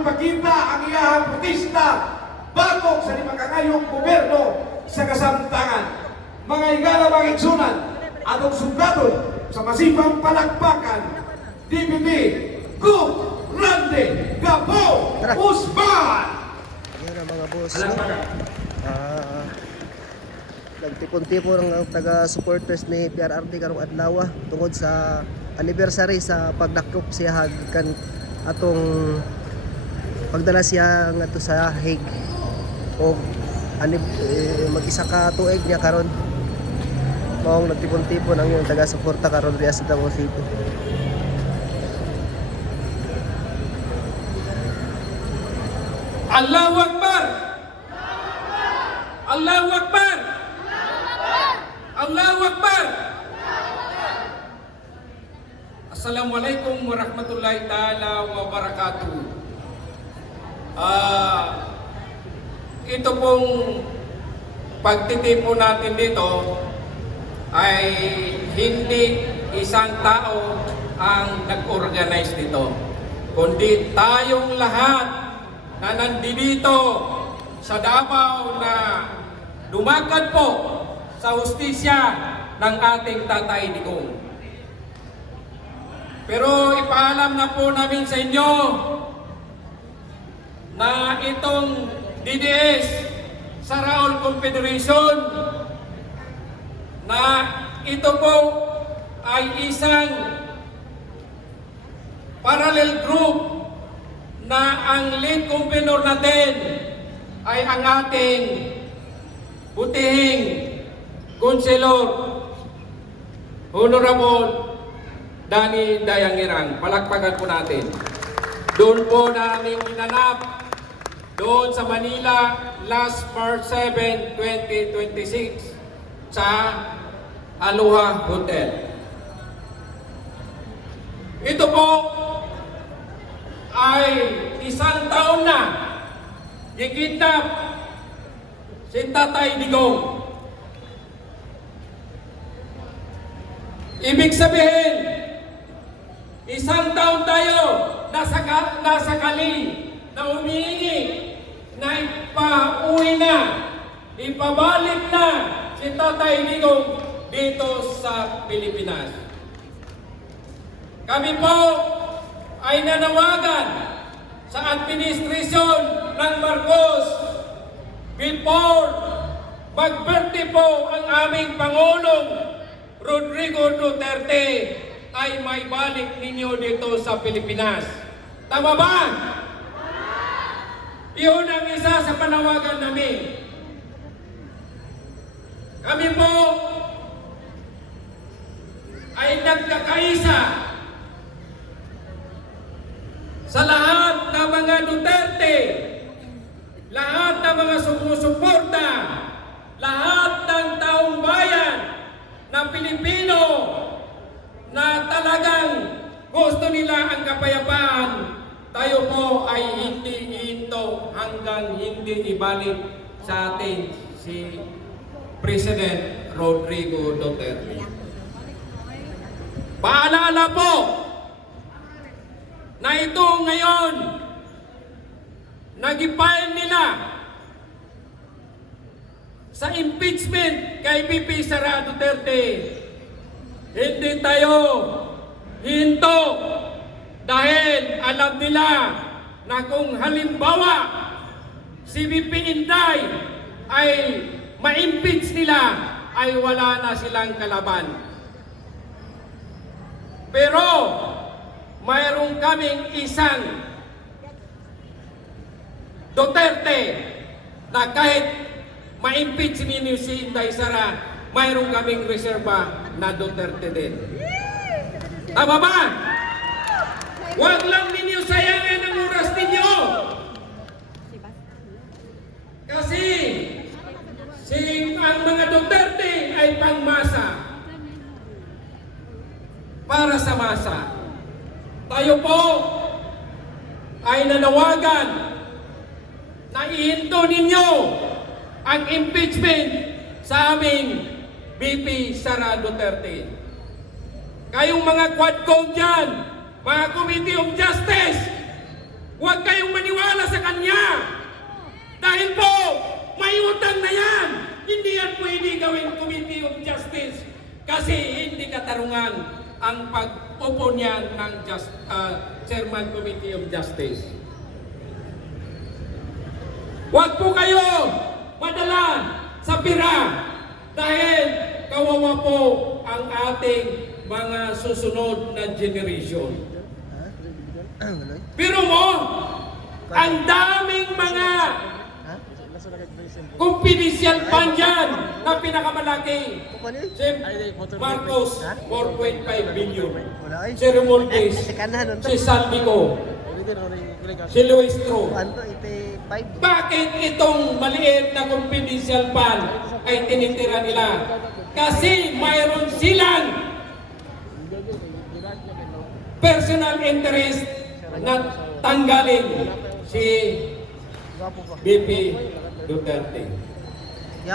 ipakita ang iyahang protesta batok sa limagangayong gobyerno sa kasamtangan. Mga igala mga igsunan, atong sundadon sa masipang palakpakan, DPP Gub Randy Gabo Usman! Yan ang mga boss. Nagtipon-tipon ang taga-supporters ni PRRD karong adlaw tungod sa anniversary sa pagdakop siya kan atong pagdala siya ngadto sa Hague o mag-isa ka tuig niya karon. Maong nagtipon-tipon ang yung taga-suporta karon diya sa Davao City. Allahu Akbar! Allahu Akbar! Allahu Akbar! Assalamualaikum warahmatullahi ta'ala wabarakatuh. Ito pong pagtitipon natin dito ay hindi isang tao ang nag-organize nito, kundi tayong lahat na nandito sa Davao na lumakad po sa hustisya ng ating Tatay Digong. Pero ipaalam na po namin sa inyo na itong DDS sa Raul Confederation na ito po ay isang parallel group na ang lead convener natin ay ang ating butihing Konselor Honorable Danny Dayangirang. Palakpakan po natin. Doon po namin ginanap doon sa Manila last March 7, 2026 sa Aloha Hotel. Ito po ay isang taon na gikidnap si Tatay Digong. Ibig sabihin, isang taon tayo nasa kali na umiingi na ipauwi na, ipabalik na si Tatay Digong dito sa Pilipinas. Kami po ay nanawagan sa administrasyon ng Marcos before mag-birthday po ang aming Pangulong Rodrigo Duterte ay may balik ninyo dito sa Pilipinas. Tama ba? Iyon ang isa sa panawagan namin. Kami po ay nagkakaisa sa lahat ng mga Duterte, lahat ng mga sumusuporta, lahat ng taong bayan na Pilipino na talagang gusto nila ang kapayapaan, tayo po ay hindi ihinto hanggang hindi ibalik sa atin si President Rodrigo Duterte. Paalala po na ito ngayon nag-file nila sa impeachment kay VP Sara Duterte. Hindi tayo hinto dahil alam nila na kung halimbawa si VP Inday ay ma-impeach nila ay wala na silang kalaban. Pero mayroon kaming isang Duterte na kahit ma-impeach ninyo si Inday Sara, mayroon kaming reserba na Duterte din. Tama ba? Huwag lang ninyo sayangin ang oras ninyo. Kasi ang mga Duterte ay pangmasa. Para sa masa. Tayo po ay nanawagan na ihinto ninyo ang impeachment sa aming VP Sara Duterte. Kayong mga quadcom dyan, mga Committee of Justice, huwag kayong maniwala gawing Committee of Justice kasi hindi katarungan ang pag-upo niya ng Chairman Committee of Justice. Huwag po kayo madala sa pira dahil kawawa po ang ating mga susunod na generation. Pero mo, ang daming mga confidential fund dyan na pinakamalaki. Si Marcos, 4.5 billion. Si Remoldes, si Saldico, si Luis Tro. Bakit itong maliit na confidential fund ay tinitira nila? Kasi mayroon silang personal interest na tanggalin si BP Duterte.